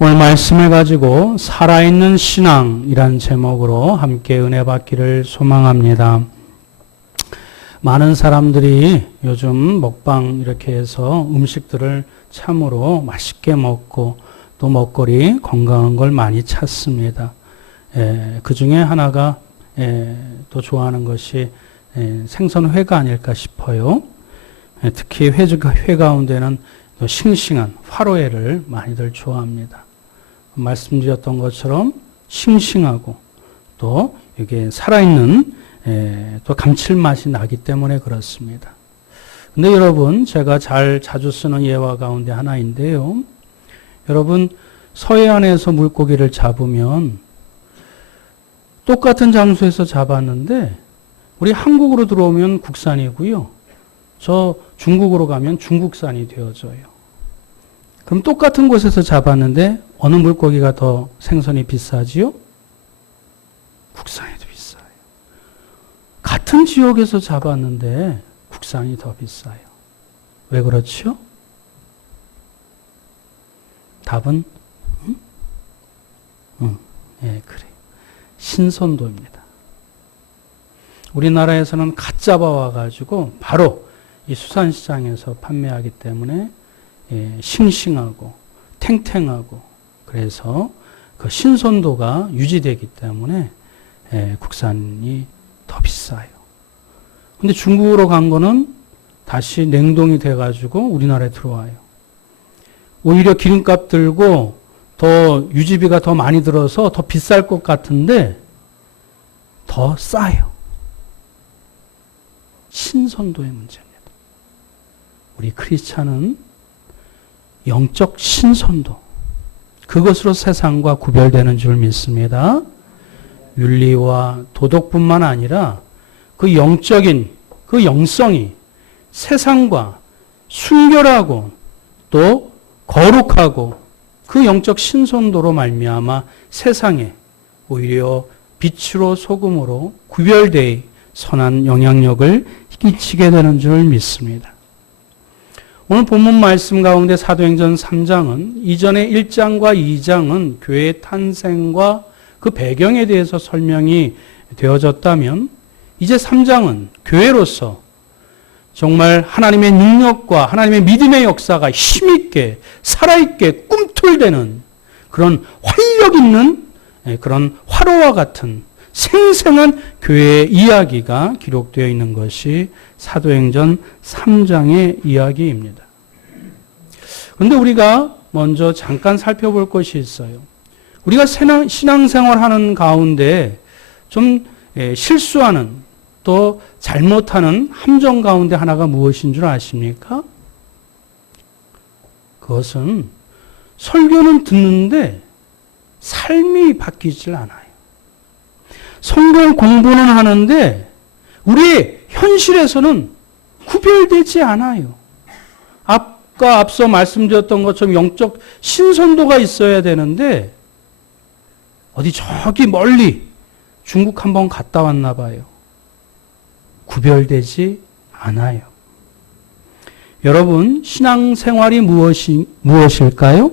오늘 말씀을 가지고 살아있는 신앙이란 제목으로 함께 은혜 받기를 소망합니다. 많은 사람들이 요즘 먹방 이렇게 해서 음식들을 참으로 맛있게 먹고 또 먹거리 건강한 걸 많이 찾습니다. 그 중에 하나가 또 좋아하는 것이 생선회가 아닐까 싶어요. 특히 회 가운데는 싱싱한 화로회를 많이들 좋아합니다. 말씀드렸던 것처럼 싱싱하고 또 이게 살아있는 또 감칠맛이 나기 때문에 그렇습니다. 근데 여러분, 제가 자주 쓰는 예화 가운데 하나인데요. 여러분, 서해안에서 물고기를 잡으면 똑같은 장소에서 잡았는데 우리 한국으로 들어오면 국산이고요. 저 중국으로 가면 중국산이 되어져요. 그럼 똑같은 곳에서 잡았는데 어느 물고기가 더 생선이 비싸지요? 국산이 더 비싸요. 같은 지역에서 잡았는데 국산이 더 비싸요. 왜 그렇죠? 답은 그래요. 신선도입니다. 우리나라에서는 갓 잡아와가지고 바로 이 수산시장에서 판매하기 때문에 싱싱하고 탱탱하고 그래서 그 신선도가 유지되기 때문에 국산이 더 비싸요. 근데 중국으로 간 거는 다시 냉동이 돼가지고 우리나라에 들어와요. 오히려 기름값 들고 더 유지비가 더 많이 들어서 더 비쌀 것 같은데 더 싸요. 신선도의 문제입니다. 우리 크리스찬은 영적 신선도, 그것으로 세상과 구별되는 줄 믿습니다. 윤리와 도덕뿐만 아니라 그 영적인 그 영성이 세상과 순결하고 또 거룩하고 그 영적 신선도로 말미암아 세상에 오히려 빛으로 소금으로 구별되어 선한 영향력을 끼치게 되는 줄 믿습니다. 오늘 본문 말씀 가운데 사도행전 3장은 이전의 1장과 2장은 교회의 탄생과 그 배경에 대해서 설명이 되어졌다면 이제 3장은 교회로서 정말 하나님의 능력과 하나님의 믿음의 역사가 힘있게 살아있게 꿈틀대는 그런 활력 있는 그런 화로와 같은 생생한 교회의 이야기가 기록되어 있는 것이 사도행전 3장의 이야기입니다. 그런데 우리가 먼저 잠깐 살펴볼 것이 있어요. 우리가 신앙생활하는 가운데 좀 실수하는 또 잘못하는 함정 가운데 하나가 무엇인 줄 아십니까? 그것은 설교는 듣는데 삶이 바뀌질 않아요. 성경 공부는 하는데 우리의 현실에서는 구별되지 않아요. 앞서 말씀드렸던 것처럼 영적 신선도가 있어야 되는데 어디 저기 멀리 중국 한번 갔다 왔나 봐요. 구별되지 않아요. 여러분, 신앙생활이 무엇일까요?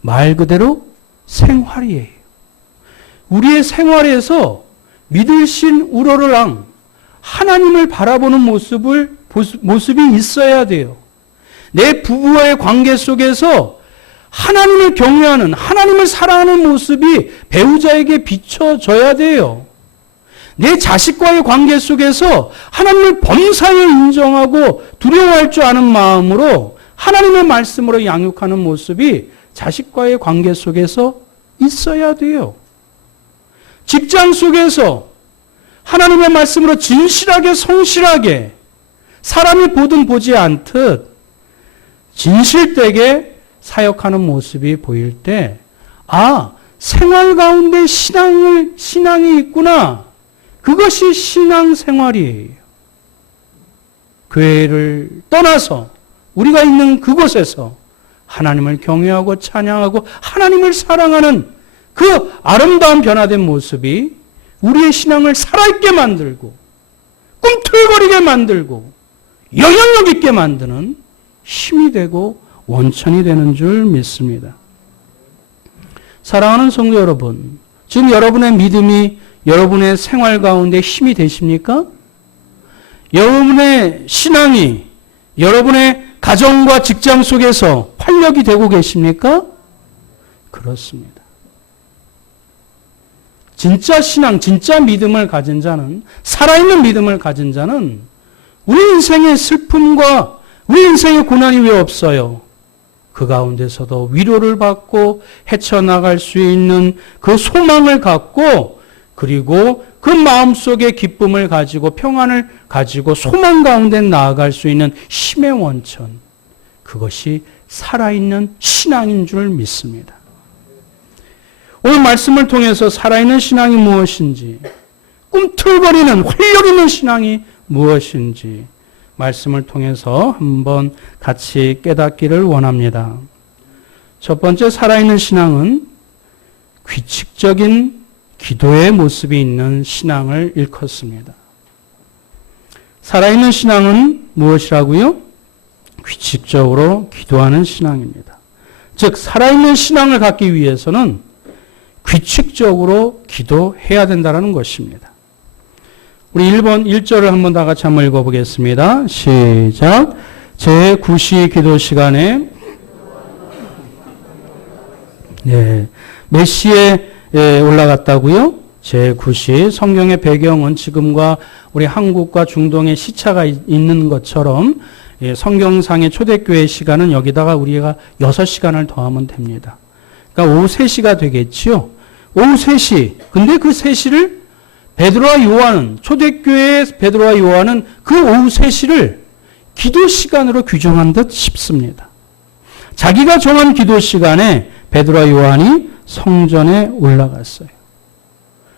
말 그대로 생활이에요. 우리의 생활에서 믿으신 우러를 앙 하나님을 바라보는 모습이 있어야 돼요. 내 부부와의 관계 속에서 하나님을 경외하는, 하나님을 사랑하는 모습이 배우자에게 비춰져야 돼요. 내 자식과의 관계 속에서 하나님을 범사에 인정하고 두려워할 줄 아는 마음으로 하나님의 말씀으로 양육하는 모습이 자식과의 관계 속에서 있어야 돼요. 직장 속에서 하나님의 말씀으로 진실하게 성실하게 사람이 보든 보지 않듯 진실되게 사역하는 모습이 보일 때, 생활 가운데 신앙이 있구나. 그것이 신앙생활이에요. 교회를 떠나서 우리가 있는 그곳에서 하나님을 경외하고 찬양하고 하나님을 사랑하는 그 아름다운 변화된 모습이 우리의 신앙을 살아있게 만들고 꿈틀거리게 만들고 영향력 있게 만드는 힘이 되고 원천이 되는 줄 믿습니다. 사랑하는 성도 여러분, 지금 여러분의 믿음이 여러분의 생활 가운데 힘이 되십니까? 여러분의 신앙이 여러분의 가정과 직장 속에서 활력이 되고 계십니까? 그렇습니다. 진짜 신앙, 진짜 믿음을 가진 자는, 살아있는 믿음을 가진 자는 우리 인생의 슬픔과 우리 인생의 고난이 왜 없어요? 그 가운데서도 위로를 받고 헤쳐나갈 수 있는 그 소망을 갖고, 그리고 그 마음속에 기쁨을 가지고 평안을 가지고 소망 가운데 나아갈 수 있는 힘의 원천, 그것이 살아있는 신앙인 줄 믿습니다. 오늘 말씀을 통해서 살아있는 신앙이 무엇인지, 꿈틀거리는 활력 있는 신앙이 무엇인지 말씀을 통해서 한번 같이 깨닫기를 원합니다. 첫 번째, 살아있는 신앙은 규칙적인 기도의 모습이 있는 신앙을 일컫습니다. 살아있는 신앙은 무엇이라고요? 규칙적으로 기도하는 신앙입니다. 즉, 살아있는 신앙을 갖기 위해서는 규칙적으로 기도해야 된다는 것입니다. 우리 1번 1절을 한번 다 같이 한번 읽어보겠습니다. 시작. 제9시 기도 시간에 몇 시에 올라갔다고요? 제9시. 성경의 배경은 지금과 우리 한국과 중동의 시차가 있는 것처럼 성경상의 초대교회 시간은 여기다가 우리가 6시간을 더하면 됩니다. 그러니까 오후 3시가 되겠지요. 오후 3시. 근데 그 3시를 베드로와 요한은, 초대교회의 베드로와 요한은 그 오후 3시를 기도 시간으로 규정한 듯 싶습니다. 자기가 정한 기도 시간에 베드로와 요한이 성전에 올라갔어요.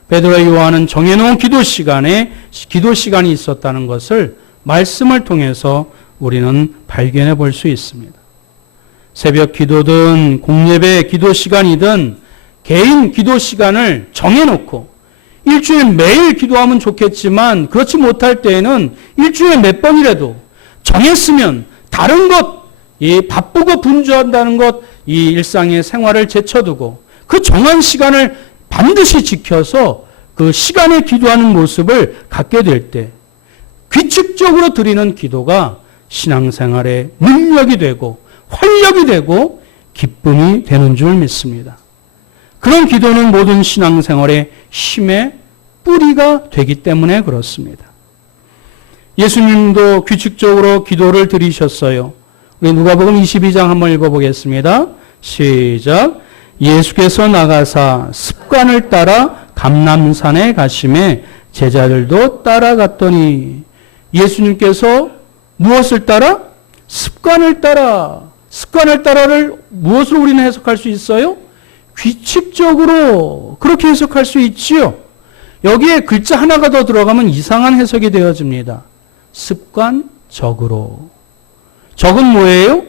베드로와 요한은 정해놓은 기도 시간이 있었다는 것을 말씀을 통해서 우리는 발견해 볼 수 있습니다. 새벽 기도든 공예배 기도 시간이든 개인 기도 시간을 정해놓고 일주일 매일 기도하면 좋겠지만 그렇지 못할 때에는 일주일에 몇 번이라도 정했으면 다른 것, 바쁘고 분주한다는 것, 이 일상의 생활을 제쳐두고 그 정한 시간을 반드시 지켜서 그 시간에 기도하는 모습을 갖게 될 때 규칙적으로 드리는 기도가 신앙생활의 능력이 되고 활력이 되고 기쁨이 되는 줄 믿습니다. 그런 기도는 모든 신앙생활의 힘의 뿌리가 되기 때문에 그렇습니다. 예수님도 규칙적으로 기도를 드리셨어요. 우리 누가복음 22장 한번 읽어보겠습니다. 시작. 예수께서 나가사 습관을 따라 감람산에 가심에 제자들도 따라갔더니, 예수님께서 무엇을 따라? 습관을 따라. 습관을 따라를 무엇으로 우리는 해석할 수 있어요? 규칙적으로. 그렇게 해석할 수 있지요. 여기에 글자 하나가 더 들어가면 이상한 해석이 되어집니다. 습관적으로. 적은 뭐예요?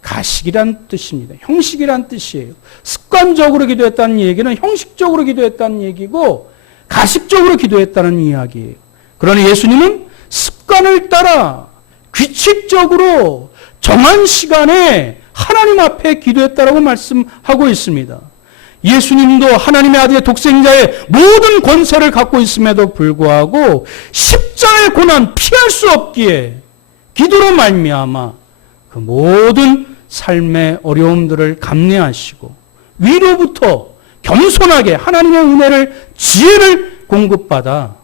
가식이란 뜻입니다. 형식이란 뜻이에요. 습관적으로 기도했다는 얘기는 형식적으로 기도했다는 얘기고 가식적으로 기도했다는 이야기예요. 그러나 예수님은 습관을 따라 규칙적으로 정한 시간에 하나님 앞에 기도했다라고 말씀하고 있습니다. 예수님도 하나님의 아들의 독생자의 모든 권세를 갖고 있음에도 불구하고 십자가의 고난 피할 수 없기에 기도로 말미암아 그 모든 삶의 어려움들을 감내하시고 위로부터 겸손하게 하나님의 은혜를, 지혜를 공급받아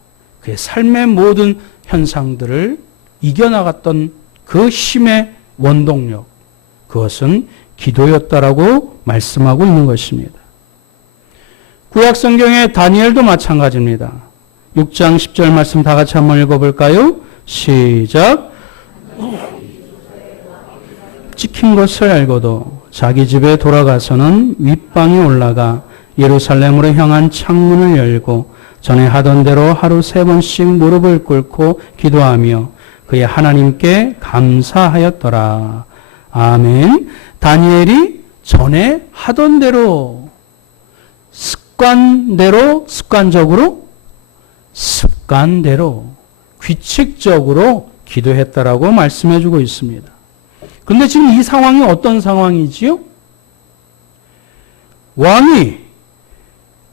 그의 삶의 모든 현상들을 이겨나갔던 그 힘의 원동력, 그것은 기도였다라고 말씀하고 있는 것입니다. 구약 성경의 다니엘도 마찬가지입니다. 6장 10절 말씀 다 같이 한번 읽어볼까요? 시작. 찍힌 것을 알고도 자기 집에 돌아가서는 윗방에 올라가 예루살렘으로 향한 창문을 열고 전에 하던 대로 하루 3번씩 무릎을 꿇고 기도하며 그의 하나님께 감사하였더라. 아멘. 다니엘이 전에 하던 대로, 습관적으로 규칙적으로 기도했다라고 말씀해 주고 있습니다. 그런데 지금 이 상황이 어떤 상황이지요? 왕이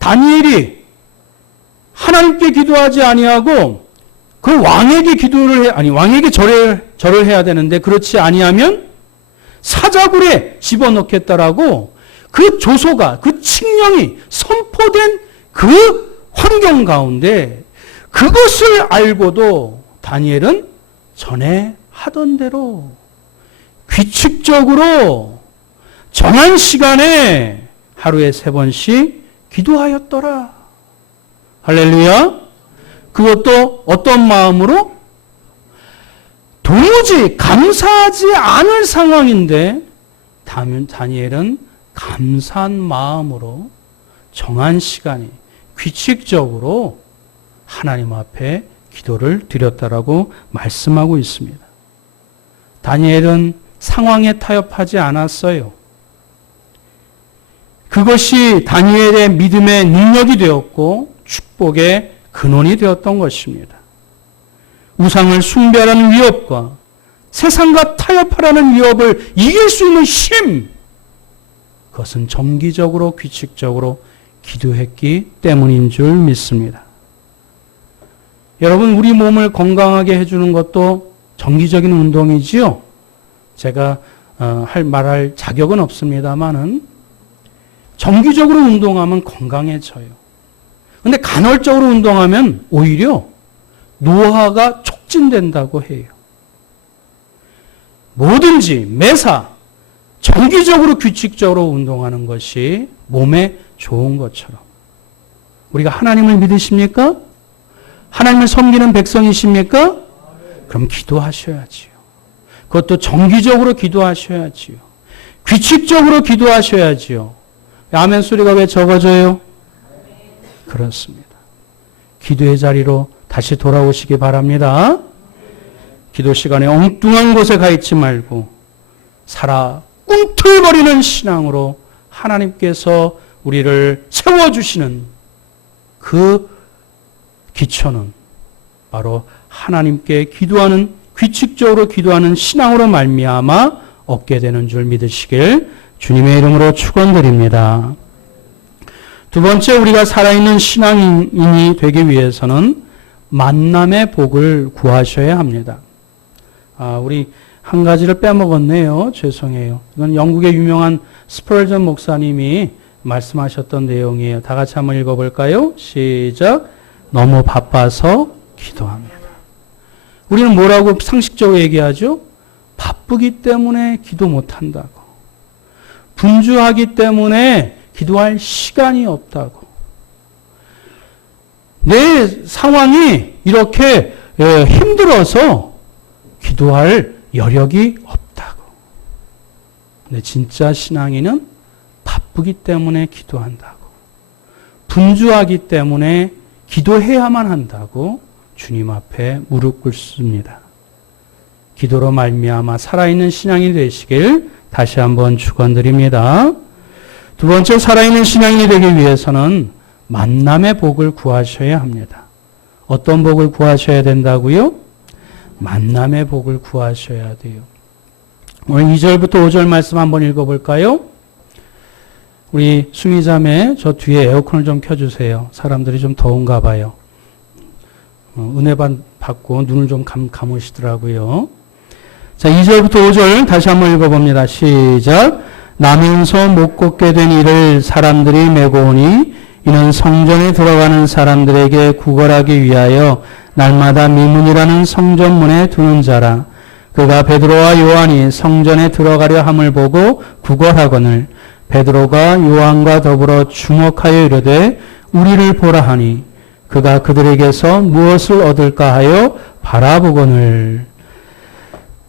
다니엘이 하나님께 기도하지 아니하고 그 왕에게 왕에게 절을 해야 되는데 그렇지 아니하면 사자굴에 집어넣겠다라고 그 조소가, 그 칙령이 선포된 그 환경 가운데 그것을 알고도 다니엘은 전에 하던 대로 규칙적으로 정한 시간에 하루에 3번씩 기도하였더라. 할렐루야. 그것도 어떤 마음으로? 도무지 감사하지 않을 상황인데 다니엘은 감사한 마음으로 정한 시간에 규칙적으로 하나님 앞에 기도를 드렸다라고 말씀하고 있습니다. 다니엘은 상황에 타협하지 않았어요. 그것이 다니엘의 믿음의 능력이 되었고 축복의 근원이 되었던 것입니다. 우상을 숭배하는 위협과 세상과 타협하라는 위협을 이길 수 있는 힘, 그것은 정기적으로 규칙적으로 기도했기 때문인 줄 믿습니다. 여러분, 우리 몸을 건강하게 해주는 것도 정기적인 운동이지요. 제가 말할 자격은 없습니다만은 정기적으로 운동하면 건강해져요. 근데 간헐적으로 운동하면 오히려 노화가 촉진된다고 해요. 뭐든지 매사 정기적으로 규칙적으로 운동하는 것이 몸에 좋은 것처럼. 우리가 하나님을 믿으십니까? 하나님을 섬기는 백성이십니까? 그럼 기도하셔야지요. 그것도 정기적으로 기도하셔야지요. 규칙적으로 기도하셔야지요. 아멘 소리가 왜 적어져요? 그렇습니다. 기도의 자리로 다시 돌아오시기 바랍니다. 기도 시간에 엉뚱한 곳에 가 있지 말고 살아 꿈틀거리는 신앙으로 하나님께서 우리를 세워주시는 그 기초는 바로 하나님께 기도하는, 규칙적으로 기도하는 신앙으로 말미암아 얻게 되는 줄 믿으시길 주님의 이름으로 축원드립니다. 두 번째, 우리가 살아있는 신앙인이 되기 위해서는 만남의 복을 구하셔야 합니다. 우리 한 가지를 빼먹었네요. 죄송해요. 이건 영국의 유명한 스펄전 목사님이 말씀하셨던 내용이에요. 다 같이 한번 읽어볼까요? 시작. 너무 바빠서 기도합니다. 우리는 뭐라고 상식적으로 얘기하죠? 바쁘기 때문에 기도 못한다고. 분주하기 때문에 기도할 시간이 없다고. 내 상황이 이렇게 힘들어서 기도할 여력이 없다고. 근데 진짜 신앙인은 바쁘기 때문에 기도한다고. 분주하기 때문에 기도해야만 한다고 주님 앞에 무릎 꿇습니다. 기도로 말미암아 살아있는 신앙이 되시길 다시 한번 축원드립니다. 두 번째, 살아있는 신앙인이 되기 위해서는 만남의 복을 구하셔야 합니다. 어떤 복을 구하셔야 된다고요? 만남의 복을 구하셔야 돼요. 오늘 2절부터 5절 말씀 한번 읽어볼까요? 우리 수미자매 저 뒤에 에어컨을 좀 켜주세요. 사람들이 좀 더운가 봐요. 은혜 받고 눈을 좀 감으시더라고요. 자, 2절부터 5절 다시 한번 읽어봅니다. 시작. 나면서 못 걷게 된 이를 사람들이 메고 오니 이는 성전에 들어가는 사람들에게 구걸하기 위하여 날마다 미문이라는 성전문에 두는 자라. 그가 베드로와 요한이 성전에 들어가려 함을 보고 구걸하거늘 베드로가 요한과 더불어 주목하여 이르되 우리를 보라 하니 그가 그들에게서 무엇을 얻을까 하여 바라보거늘.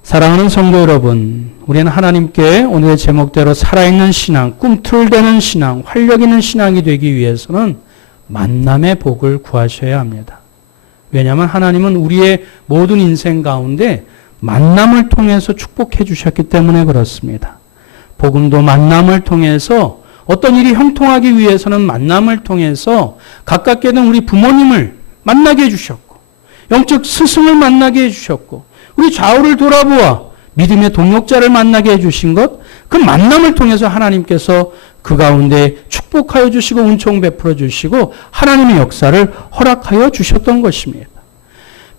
사랑하는 성도 여러분, 우리는 하나님께 오늘의 제목대로 살아있는 신앙, 꿈틀대는 신앙, 활력 있는 신앙이 되기 위해서는 만남의 복을 구하셔야 합니다. 왜냐하면 하나님은 우리의 모든 인생 가운데 만남을 통해서 축복해 주셨기 때문에 그렇습니다. 복음도 만남을 통해서, 어떤 일이 형통하기 위해서는 만남을 통해서 가깝게는 우리 부모님을 만나게 해주셨고, 영적 스승을 만나게 해주셨고, 우리 좌우를 돌아보아 믿음의 동역자를 만나게 해주신 것, 그 만남을 통해서 하나님께서 그 가운데 축복하여 주시고 은총 베풀어 주시고 하나님의 역사를 허락하여 주셨던 것입니다.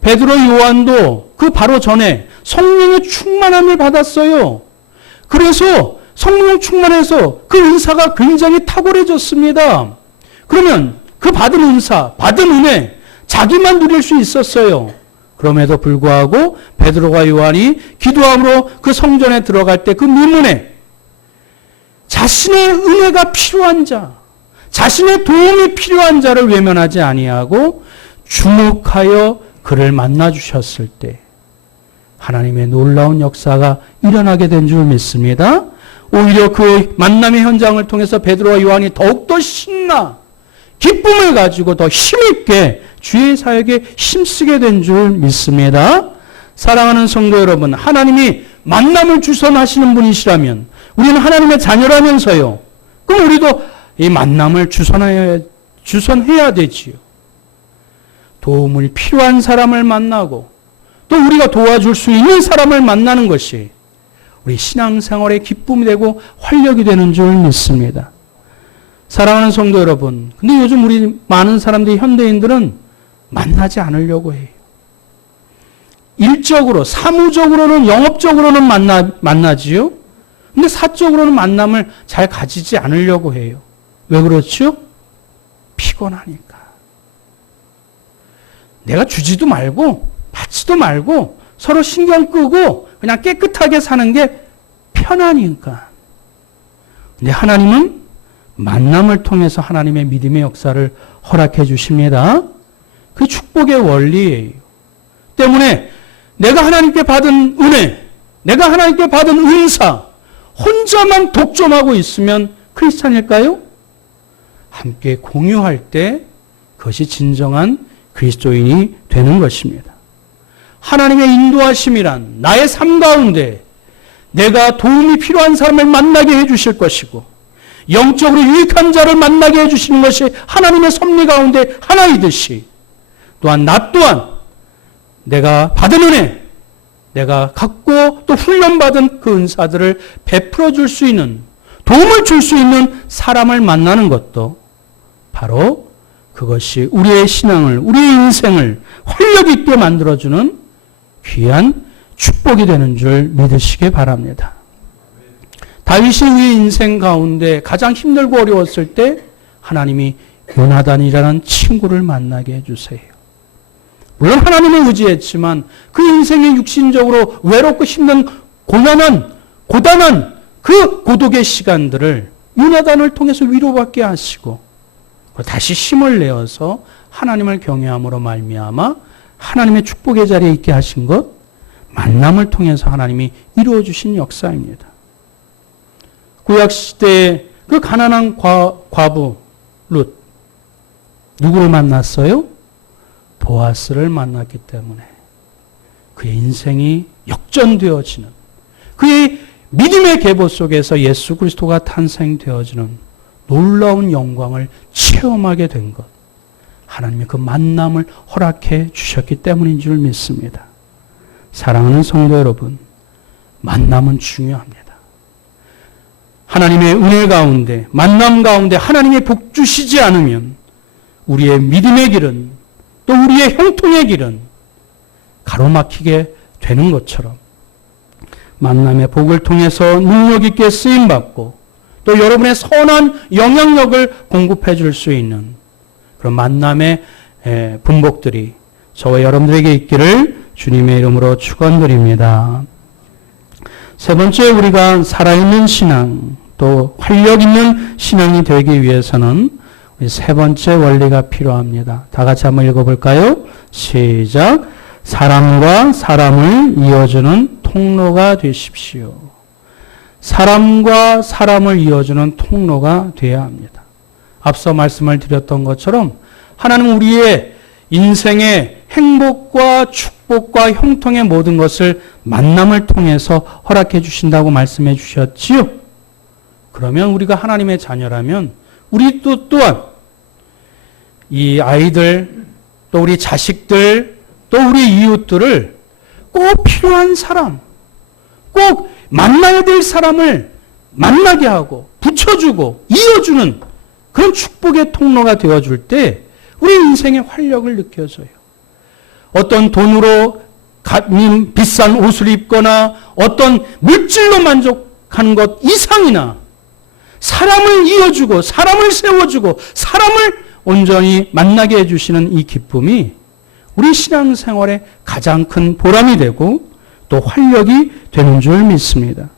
베드로 요한도 그 바로 전에 성령의 충만함을 받았어요. 그래서 성령 충만해서 그 은사가 굉장히 탁월해졌습니다. 그러면 그 받은 은사, 받은 은혜 자기만 누릴 수 있었어요. 그럼에도 불구하고 베드로와 요한이 기도함으로 그 성전에 들어갈 때 그 민문에 자신의 은혜가 필요한 자, 자신의 도움이 필요한 자를 외면하지 아니하고 주목하여 그를 만나 주셨을 때 하나님의 놀라운 역사가 일어나게 된 줄 믿습니다. 오히려 그 만남의 현장을 통해서 베드로와 요한이 더욱더 신나 기쁨을 가지고 더 힘있게 주의 사역에 힘쓰게 된 줄 믿습니다. 사랑하는 성도 여러분, 하나님이 만남을 주선하시는 분이시라면 우리는 하나님의 자녀라면서요. 그럼 우리도 이 만남을 주선해야 되지요. 도움을 필요한 사람을 만나고 또 우리가 도와줄 수 있는 사람을 만나는 것이 우리 신앙생활의 기쁨이 되고 활력이 되는 줄 믿습니다. 사랑하는 성도 여러분, 근데 요즘 우리 많은 사람들이 현대인들은 만나지 않으려고 해요. 일적으로, 사무적으로는, 영업적으로는 만나지요. 근데 사적으로는 만남을 잘 가지지 않으려고 해요. 왜 그렇죠? 피곤하니까. 내가 주지도 말고 받지도 말고 서로 신경 끄고 그냥 깨끗하게 사는 게 편하니까. 근데 하나님은 만남을 통해서 하나님의 믿음의 역사를 허락해 주십니다. 그 축복의 원리예요. 때문에 내가 하나님께 받은 은혜, 내가 하나님께 받은 은사 혼자만 독점하고 있으면 크리스찬일까요? 함께 공유할 때 그것이 진정한 그리스도인이 되는 것입니다. 하나님의 인도하심이란 나의 삶 가운데 내가 도움이 필요한 사람을 만나게 해주실 것이고 영적으로 유익한 자를 만나게 해주시는 것이 하나님의 섭리 가운데 하나이듯이 또한 나 또한 내가 받은 은혜, 내가 갖고 또 훈련받은 그 은사들을 베풀어 줄 수 있는, 도움을 줄 수 있는 사람을 만나는 것도 바로 그것이 우리의 신앙을, 우리의 인생을 활력 있게 만들어주는 귀한 축복이 되는 줄 믿으시기 바랍니다. 다윗이 우리 인생 가운데 가장 힘들고 어려웠을 때 하나님이 요나단이라는 친구를 만나게 해주세요. 물론 하나님을 의지했지만 그 인생의 육신적으로 외롭고 힘든 고단한 그 고독의 시간들을 요나단을 통해서 위로받게 하시고 다시 힘을 내어서 하나님을 경외함으로 말미암아 하나님의 축복의 자리에 있게 하신 것, 만남을 통해서 하나님이 이루어 주신 역사입니다. 구약시대에 그 가난한 과부 룻, 누구를 만났어요? 보아스를 만났기 때문에 그의 인생이 역전되어지는, 그의 믿음의 계보 속에서 예수 그리스도가 탄생되어지는 놀라운 영광을 체험하게 된 것, 하나님의 그 만남을 허락해 주셨기 때문인 줄 믿습니다. 사랑하는 성도 여러분, 만남은 중요합니다. 하나님의 은혜 가운데, 만남 가운데 하나님의 복 주시지 않으면 우리의 믿음의 길은, 또 우리의 형통의 길은 가로막히게 되는 것처럼 만남의 복을 통해서 능력 있게 쓰임받고 또 여러분의 선한 영향력을 공급해 줄 수 있는 그런 만남의 분복들이 저와 여러분들에게 있기를 주님의 이름으로 축원드립니다. 세 번째, 우리가 살아있는 신앙, 또 활력 있는 신앙이 되기 위해서는 세 번째 원리가 필요합니다. 다 같이 한번 읽어볼까요? 시작. 사람과 사람을 이어주는 통로가 되십시오. 사람과 사람을 이어주는 통로가 되어야 합니다. 앞서 말씀을 드렸던 것처럼 하나님은 우리의 인생의 행복과 축복과 형통의 모든 것을 만남을 통해서 허락해 주신다고 말씀해 주셨지요. 그러면 우리가 하나님의 자녀라면 우리 또한 이 아이들, 또 우리 자식들, 또 우리 이웃들을 꼭 필요한 사람, 꼭 만나야 될 사람을 만나게 하고 붙여주고 이어주는 그런 축복의 통로가 되어줄 때 우리 인생의 활력을 느껴져요. 어떤 돈으로 비싼 옷을 입거나 어떤 물질로 만족하는 것 이상이나 사람을 이어주고 사람을 세워주고 사람을 온전히 만나게 해주시는 이 기쁨이 우리 신앙생활의 가장 큰 보람이 되고 또 활력이 되는 줄 믿습니다.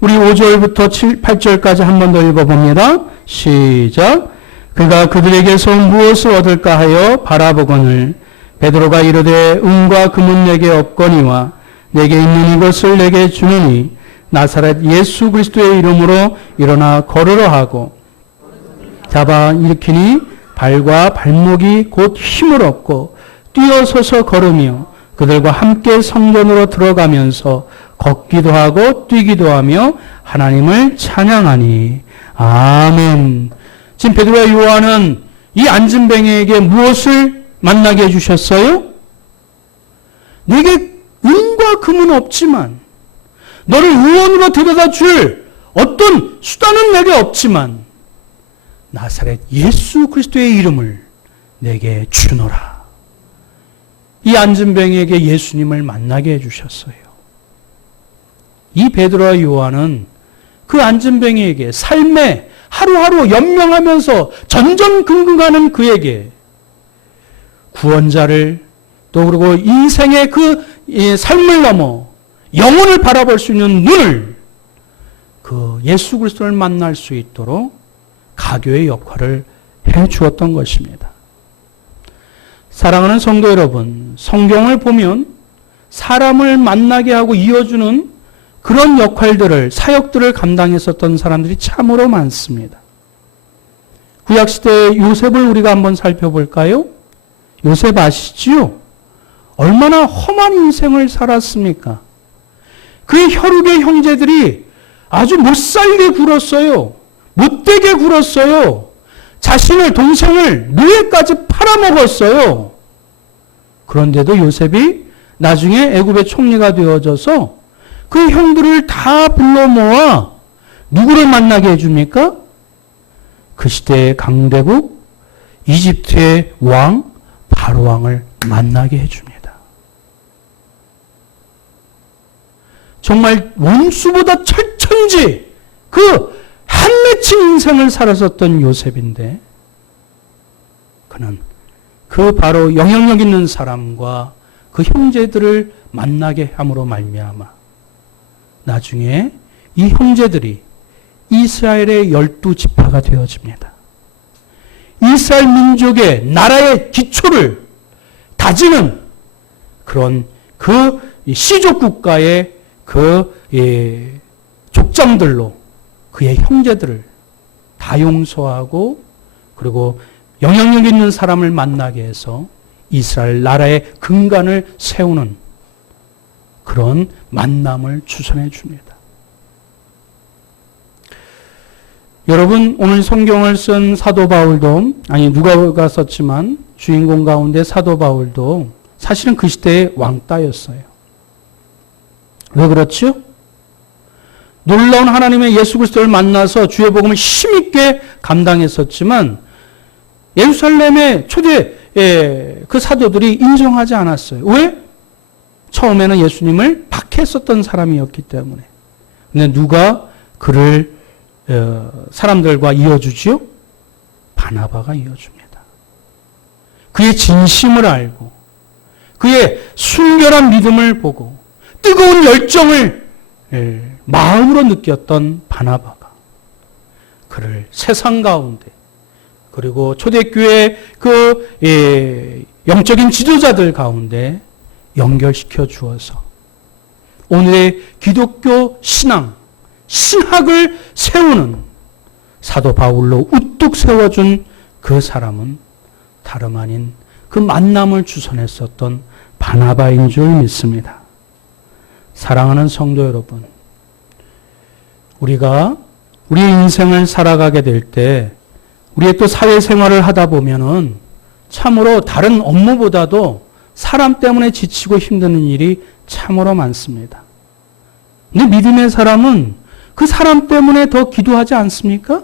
우리 5절부터 8절까지 한 번 더 읽어봅니다. 시작. 그가 그들에게서 무엇을 얻을까 하여 바라보거늘 베드로가 이르되 은과 금은 내게 없거니와 내게 있는 이것을 내게 주노니 나사렛 예수 그리스도의 이름으로 일어나 걸으라 하고 잡아 일으키니 발과 발목이 곧 힘을 얻고 뛰어서서 걸으며 그들과 함께 성전으로 들어가면서 걷기도 하고 뛰기도 하며 하나님을 찬양하니. 아멘. 지금 베드로와 요한은 이 안진뱅이에게 무엇을 만나게 해주셨어요? 내게 은과 금은 없지만 너를 의원으로 데려다 줄 어떤 수단은 내게 없지만 나사렛 예수 그리스도의 이름을 내게 주노라. 이 안진뱅이에게 예수님을 만나게 해주셨어요. 이 베드로와 요한은 그 안진뱅이에게 삶에 하루하루 연명하면서 전전긍긍하는 그에게 구원자를 또 그리고 인생의 그 삶을 넘어 영혼을 바라볼 수 있는 눈을 그 예수 그리스도를 만날 수 있도록 가교의 역할을 해 주었던 것입니다. 사랑하는 성도 여러분, 성경을 보면 사람을 만나게 하고 이어주는 그런 역할들을, 사역들을 감당했었던 사람들이 참으로 많습니다. 구약시대의 요셉을 우리가 한번 살펴볼까요? 요셉 아시지요? 얼마나 험한 인생을 살았습니까? 그의 혈육의 형제들이 아주 못살게 굴었어요. 못되게 굴었어요. 자신의 동생을 노예까지 팔아먹었어요. 그런데도 요셉이 나중에 애굽의 총리가 되어져서 그 형들을 다 불러 모아 누구를 만나게 해줍니까? 그 시대의 강대국 이집트의 왕 바로 왕을 만나게 해줍니다. 정말 원수보다 철천지 그 한맺힌 인생을 살았었던 요셉인데 그는 그 바로 영향력 있는 사람과 그 형제들을 만나게 함으로 말미암아 나중에 이 형제들이 이스라엘의 12지파가 되어집니다. 이스라엘 민족의 나라의 기초를 다지는 그런 그 시족 국가의 그 족장들로 그의 형제들을 다 용서하고 그리고 영향력 있는 사람을 만나게 해서 이스라엘 나라의 근간을 세우는 그런 만남을 추천해 줍니다. 여러분, 오늘 성경을 쓴 사도 바울도, 누가가 썼지만 주인공 가운데 사도 바울도 사실은 그 시대의 왕따였어요. 왜 그렇죠? 놀라운 하나님의 예수 그리스도를 만나서 주의 복음을 힘있게 감당했었지만 예루살렘의 초대 그 사도들이 인정하지 않았어요. 왜? 처음에는 예수님을 박해했었던 사람이었기 때문에. 근데 누가 그를 사람들과 이어주지요? 바나바가 이어줍니다. 그의 진심을 알고 그의 순결한 믿음을 보고 뜨거운 열정을 마음으로 느꼈던 바나바가 그를 세상 가운데 그리고 초대교회 그 영적인 지도자들 가운데 연결시켜 주어서 오늘의 기독교 신앙, 신학을 세우는 사도 바울로 우뚝 세워준 그 사람은 다름 아닌 그 만남을 주선했었던 바나바인 줄 믿습니다. 사랑하는 성도 여러분, 우리가 우리의 인생을 살아가게 될 때 우리의 또 사회생활을 하다 보면은 참으로 다른 업무보다도 사람 때문에 지치고 힘드는 일이 참으로 많습니다. 근데 믿음의 사람은 그 사람 때문에 더 기도하지 않습니까?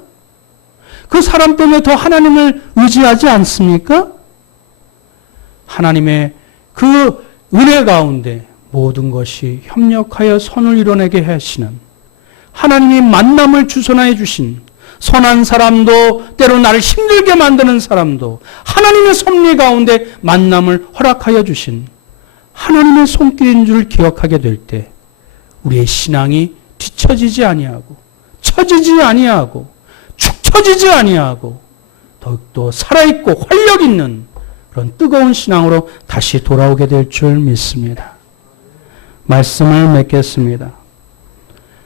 그 사람 때문에 더 하나님을 의지하지 않습니까? 하나님의 그 은혜 가운데 모든 것이 협력하여 선을 이뤄내게 하시는 하나님이 만남을 주선하여 주신 선한 사람도 때로 나를 힘들게 만드는 사람도 하나님의 섭리 가운데 만남을 허락하여 주신 하나님의 손길인 줄 기억하게 될 때 우리의 신앙이 뒤처지지 아니하고 처지지 아니하고 축 처지지 아니하고 더욱더 살아있고 활력 있는 그런 뜨거운 신앙으로 다시 돌아오게 될 줄 믿습니다. 말씀을 맺겠습니다.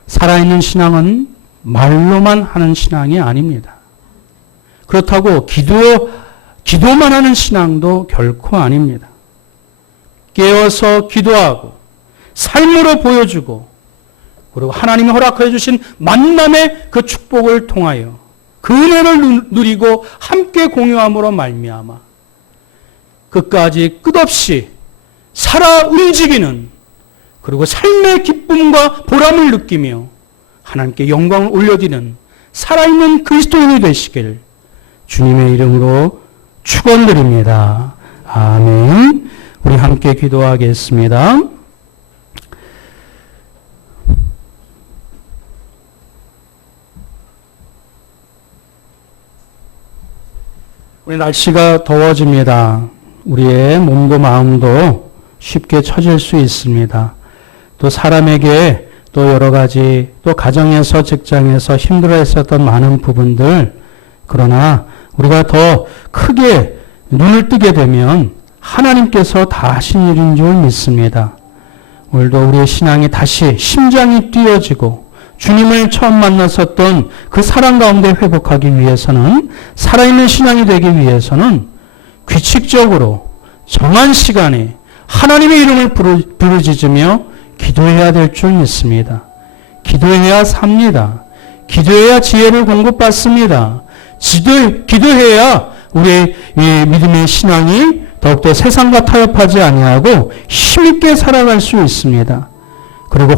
살아있는 신앙은 말로만 하는 신앙이 아닙니다. 그렇다고 기도만 하는 신앙도 결코 아닙니다. 깨어서 기도하고 삶으로 보여주고 그리고 하나님이 허락해 주신 만남의 그 축복을 통하여 그 은혜를 누리고 함께 공유함으로 말미암아 끝까지 끝없이 살아 움직이는 그리고 삶의 기쁨과 보람을 느끼며 하나님께 영광을 올려드리는 살아있는 그리스도인이 되시길 주님의 이름으로 축원드립니다. 아멘. 우리 함께 기도하겠습니다. 우리 날씨가 더워집니다. 우리의 몸도 마음도 쉽게 처질 수 있습니다. 또 사람에게 또 여러 가지 또 가정에서 직장에서 힘들어했었던 많은 부분들 그러나 우리가 더 크게 눈을 뜨게 되면 하나님께서 다 하신 일인 줄 믿습니다. 오늘도 우리의 신앙이 다시 심장이 뛰어지고 주님을 처음 만났었던 그 사랑 가운데 회복하기 위해서는 살아있는 신앙이 되기 위해서는 규칙적으로 정한 시간에 하나님의 이름을 부르짖으며 기도해야 될 줄 믿습니다. 기도해야 삽니다. 기도해야 지혜를 공급받습니다. 기도해야 우리의 믿음의 신앙이 더욱더 세상과 타협하지 아니하고 힘있게 살아갈 수 있습니다. 그리고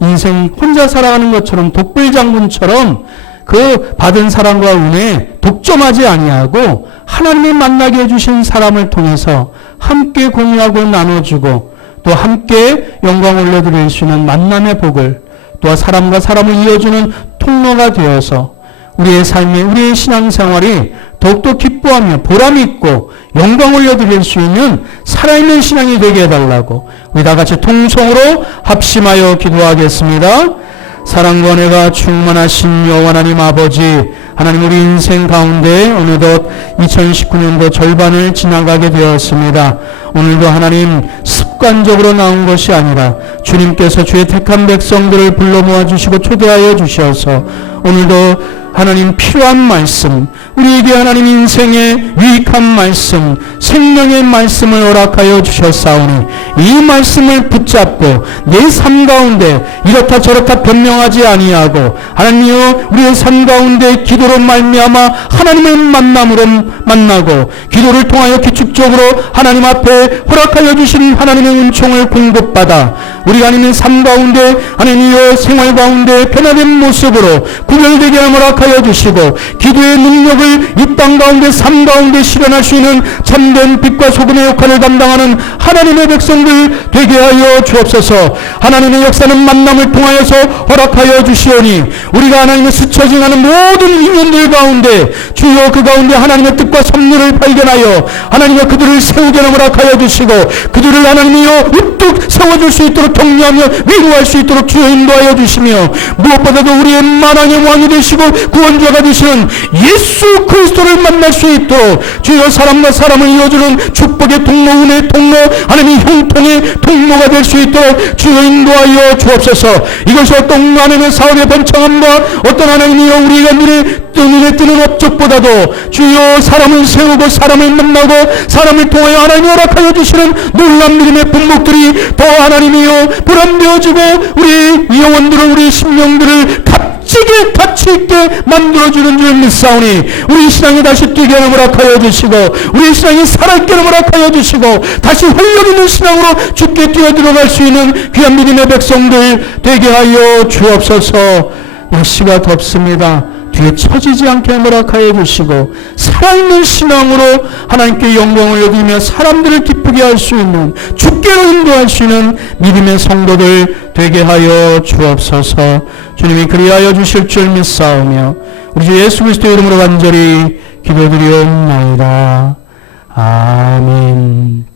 인생 혼자 살아가는 것처럼 독불장군처럼 그 받은 사랑과 은혜 독점하지 아니하고 하나님이 만나게 해주신 사람을 통해서 함께 공유하고 나눠주고 또 함께 영광 올려드릴 수 있는 만남의 복을 또 사람과 사람을 이어주는 통로가 되어서 우리의 삶에 우리의 신앙생활이 더욱더 기뻐하며 보람 있고 영광 올려드릴 수 있는 살아있는 신앙이 되게 해달라고 우리 다 같이 통성으로 합심하여 기도하겠습니다. 사랑과 은혜가 충만하신 여호와 하나님 아버지 하나님 우리 인생 가운데 어느덧 2019년도 절반을 지나가게 되었습니다. 오늘도 하나님 습관적으로 나온 것이 아니라 주님께서 주의 택한 백성들을 불러 모아주시고 초대하여 주셔서 오늘도 하나님 필요한 말씀 우리에게 하나님 인생의 유익한 말씀 생명의 말씀을 허락하여 주셨사오니 이 말씀을 붙잡고 내 삶 가운데 이렇다 저렇다 변명하지 아니하고 하나님이여 우리의 삶 가운데 기도로 말미암아 하나님의 만남으로 만나고 기도를 통하여 규칙적으로 하나님 앞에 허락하여 주신 하나님의 은총을 공급받아 우리가 하나님의 삶 가운데 하나님이여 생활 가운데 변화된 모습으로 구별되게 허락하여 주시고 기도의 능력을 이 땅 가운데 삶 가운데 실현할 수 있는 참된 빛과 소금의 역할을 감당하는 하나님의 백성들 되게 하여 주옵소서. 하나님의 역사는 만남을 통하여서 허락하여 주시오니 우리가 하나님의 스쳐 지나는 모든 인연들 가운데 주여 그 가운데 하나님의 뜻과 섭리를 발견하여 하나님의 그들을 세우게 허락하여 주시고 그들을 하나님이여 우뚝 세워줄 수 있도록 격려하며 위로할 수 있도록 주여 인도하여 주시며 무엇보다도 우리의 만왕의 왕이 되시고 구원자가 되시는 예수 그리스도를 만날 수 있도록 주여 사람과 사람을 이어주는 축복의 통로 은혜의 통로 하나님의 형통의 통로가 될 수 있도록 주여 인도하여 주옵소서. 이것이 어떤 하나님의 사업의 번창함과 어떤 하나님이여 우리가 눈에 뜨는 업적보다도 주여 사람을 세우고 사람을 만나고 사람을 통하여 하나님이 허락하여 주시는 놀라운 믿음의 분목들이 더 하나님이여 보람되어지고 우리 영혼들을 우리 심령들을 멋지게 가치 있게 만들어주는 줄 믿사오니 우리 신앙이 다시 뛰게 허락하여 주시고 우리 신앙이 살아있게 허락하여 주시고 다시 활력 있는 신앙으로 주께 뛰어들어갈 수 있는 귀한 믿음의 백성들 되게 하여 주옵소서. 날씨가 덥습니다. 뒤에 처지지 않게 허락하여 주시고 살아있는 신앙으로 하나님께 영광을 여기며 사람들을 기쁘게 할 수 있는 주께로 인도할 수 있는 믿음의 성도들 되게 하여 주옵소서. 주님이 그리하여 주실 줄 믿사오며 우리 주 예수 그리스도의 이름으로 간절히 기도드리옵나이다. 아멘.